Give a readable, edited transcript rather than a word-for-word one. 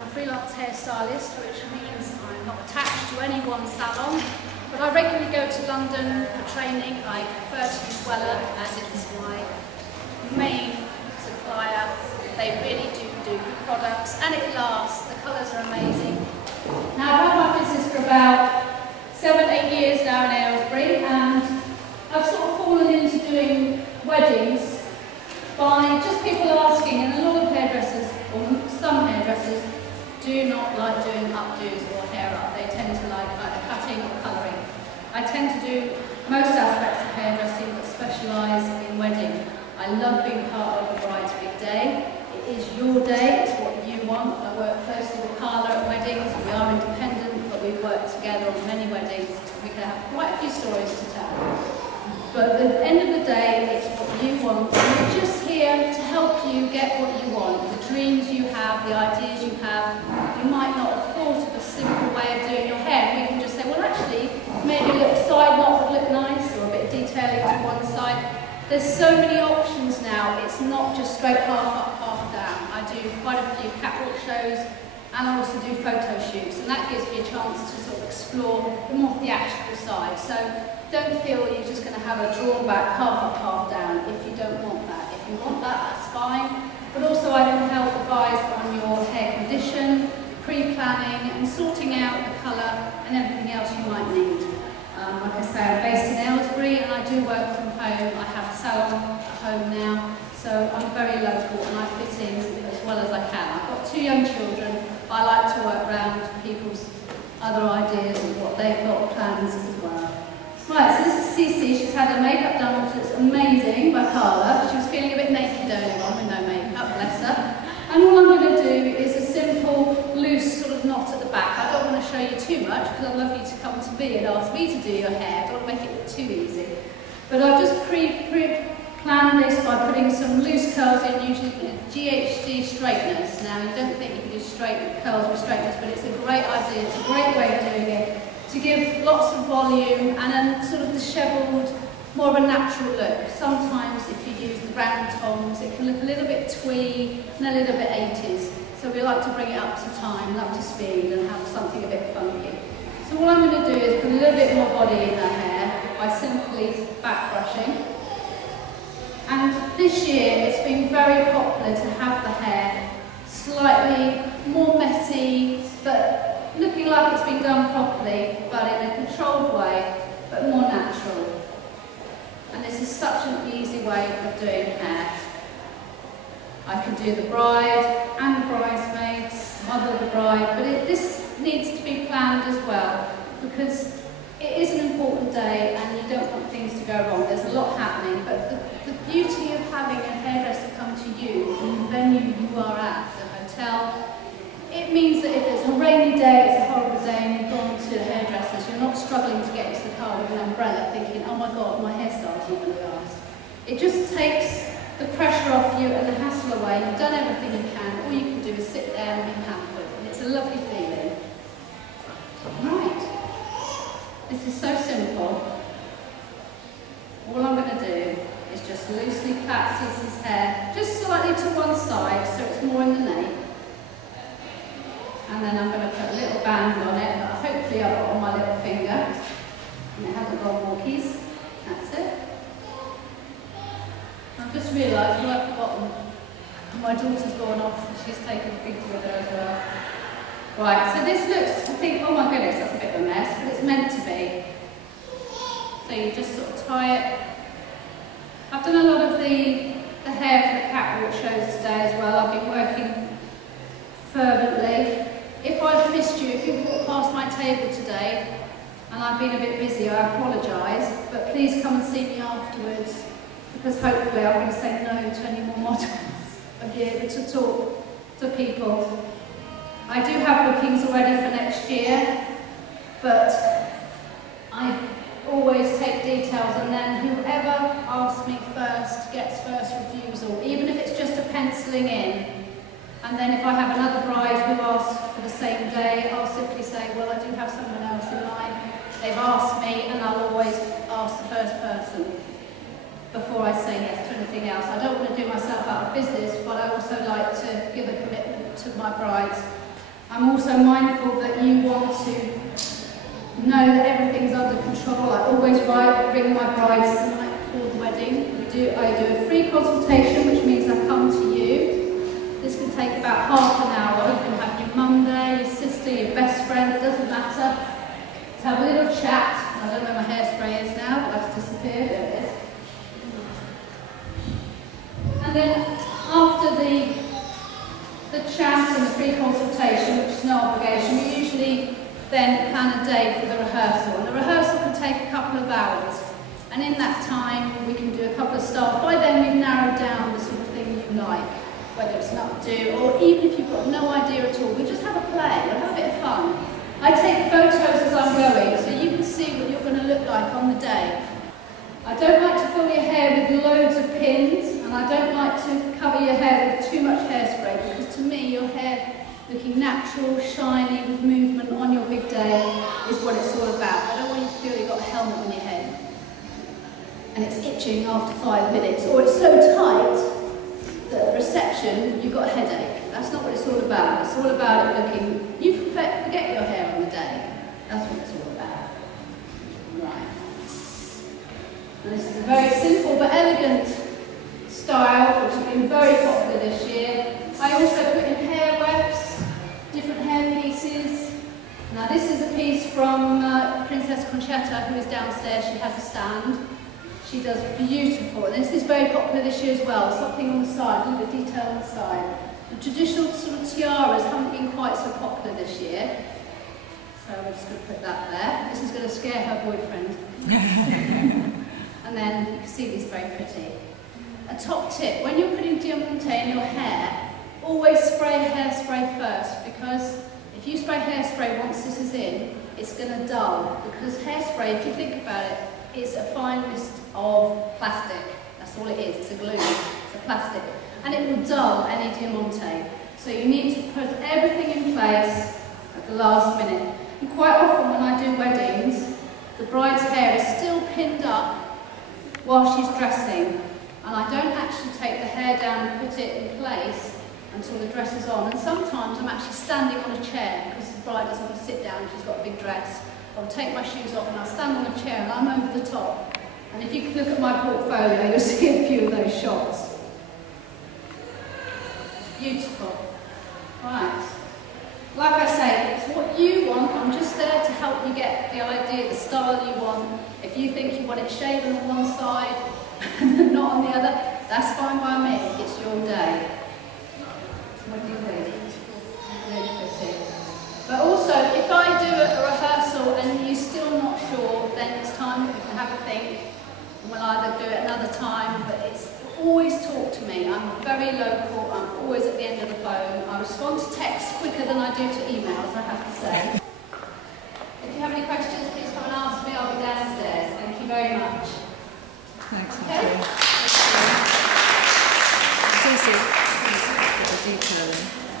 I'm a freelance hairstylist, which means I'm not attached to any one salon, but I regularly go to London for training. I prefer to use Weller as it's my main supplier. They really do good products and it lasts. The colours are amazing. Now I've had my business for about 7-8 years now in Aylesbury, and I've sort of fallen into doing weddings by just people asking, and a lot of hairdressers, or some hairdressers, do not like doing updos or hair up. They tend to like either cutting or colouring. I tend to do most aspects of hairdressing but specialise in wedding. I love being part of a bride's big day. It is your day, it's what you want. I work closely with Carla at weddings. We are independent, but we work together on many weddings. We can have quite a few stories to tell. But at the end of the day, it's what you want. We're just here to help you get what you want. The dreams you have, the ideas you have. You might not have thought of a simple way of doing your hair. We can just say, well actually, maybe a little side knot would look nice, or a bit of detailing to one side. There's so many options now. It's not just straight half up, half down. I do quite a few catwalk shows, and I also do photo shoots, and that gives me a chance to sort of explore the more theatrical side. So don't feel you're just going to have a drawn back half up, half down if you don't want that. If you want that, that's fine. But also I can help advise on your hair condition, pre-planning and sorting out the colour and everything else you might need. Like I say, I'm based in Aylesbury and I do work from home. I have a salon at home now, so I'm very local and I fit in as well as I can. I've got 2 young children, but I like to work around people's other ideas and what they've got plans as well. Right, so this is Cece. She's had her makeup done, which is amazing, by Carla. She was feeling a bit naked earlier on with no makeup, bless her. And all I'm going to do is a simple, loose sort of knot at the back. I don't want to show you too much because I'd love you to come to me and ask me to do your hair. I don't want to make it look too easy. But I've just pre-planned this by putting some loose curls in, usually GHD straighteners. Now, you don't think you can do straight curls with straighteners, but it's a great idea. It's a great way of doing it, to give lots of volume and then sort of dishevelled, more of a natural look. Sometimes if you use the round tongs, it can look a little bit twee and a little bit 80s. So we like to bring it up to time and up to speed and have something a bit funky. So what I'm going to do is put a little bit more body in her hair by simply back brushing. And this year it's been very popular to have the hair slightly more messy, but looking like it's been done properly, but in a controlled way, but more natural. And this is such an easy way of doing hair. I can do the bride and bridesmaids, mother of the bride, but this needs to be planned as well, because it is an important day and you don't want things to go wrong. There's a lot happening, but the beauty of having a hairdresser come to you in the venue you are at, the hotel, it means that if it's a rainy day, it's a horrible day, and you've gone to hairdressers, you're not struggling to get into the car with an umbrella thinking, oh my God, my hairstyle's not going to last. It just takes the pressure off you and the hassle away. You've done everything you can. All you can do is sit there and be pampered, and it's a lovely feeling. Right. This is so simple. All I'm going to do is just loosely plait Cece's hair, just slightly to one side, so it's more in the nape. And then I'm going to put a little band on it that hopefully I've got on my little finger. And it hasn't got walkies. That's it. I've just realised what I've forgotten. My daughter's gone off and she's taken a picture with her as well. Right, so this looks, I think, oh my goodness, that's a bit of a mess, but it's meant to be. So you just sort of tie it. I've done a lot of the hair for the catwalk shows today as well. I've been working fervently. If I've missed you, if you've walked past my table today and I've been a bit busy, I apologise, but please come and see me afterwards, because hopefully I'm going to say no to any more models and be able to talk to people. I do have bookings already for next year, but I always take details, and then whoever asks me first gets first refusal, even if it's just a penciling in. And then if I have another bride who asks for the same day, I'll simply say, well, I do have someone else in mind. They've asked me, and I'll always ask the first person before I say yes to anything else. I don't want to do myself out of business, but I also like to give a commitment to my brides I'm also mindful that you want to know that everything's under control. I always bring my brides the night before the wedding. I do a free consultation, which means I come to you. This can take about half an hour. You can have your mum there, your sister, your best friend, it doesn't matter. Let's have a little chat. I don't know where my hairspray is now, but that's disappeared. There it is. And then after the chat and the free consultation, which is no obligation, we usually then plan a day for the rehearsal. And the rehearsal can take a couple of hours. And in that time, we can do a couple of styles. By then, we've narrowed down the sort of thing you like, whether it's an updo, or even if you've got no idea at all, we just have a play, we'll have a bit of fun. I take photos as I'm going, so you can see what you're going to look like on the day. I don't like to fill your hair with loads of pins, and I don't like to cover your hair with too much hairspray, because to me, your hair looking natural, shiny, with movement on your big day is what it's all about. I don't want you to feel you've got a helmet on your head and it's itching after 5 minutes, or it's so tight that at the reception you've got a headache. That's not what it's all about. It's all about it looking, you forget your hair on the day. That's what it's all about. Right. And this is a very simple but elegant style, which has been very popular this year. I also put in hair wefts, different hair pieces. Now this is a piece from Princess Conchetta, who is downstairs. She has a stand. She does beautiful, and this is very popular this year as well. Something on the side, a little bit of detail on the side. The traditional sort of tiaras haven't been quite so popular this year, so we're just going to put that there. This is going to scare her boyfriend. And then you can see these very pretty. A top tip, when you're putting diamante in your hair, always spray hairspray first, because if you spray hairspray once this is in, it's going to dull, because hairspray, if you think about it, is a fine mist of plastic. That's all it is. It's a glue. It's a plastic. And it will dull any diamante. So you need to put everything in place at the last minute. And quite often when I do weddings, the bride's hair is still pinned up while she's dressing. And I don't actually take the hair down and put it in place until the dress is on. And sometimes I'm actually standing on a chair because the bride doesn't want to sit down, she's got a big dress. I'll take my shoes off and I'll stand on a chair and I'm over the top. And if you look at my portfolio, you'll see a few of those shots. Beautiful. Right. Like I say, it's what you want. I'm just there to help you get the idea, the style you want. If you think you want it shaven on one side and not on the other, that's fine by me. It's your day. What do you think? Really pretty. But also, if I do a rehearsal and you're still not sure, then it's time that we can have a think. And we'll either do it another time, but it's always talk to me. I'm very local, I'm always at the end of the phone. I respond to texts quicker than I do to emails, I have to say. If you have any questions, please come and ask me. I'll be downstairs. Thank you very much. Thanks, Okay? Susie. Put the detail in.